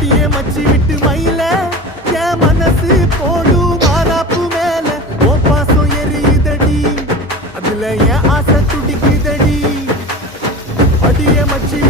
அடியே மச்சி விட்டு மயில என் மனசு போடு மாறாப்பு மேல ஓ பாசம் எரியுதடி அதுல என் ஆசை துடிக்குதடி அடியே மச்சி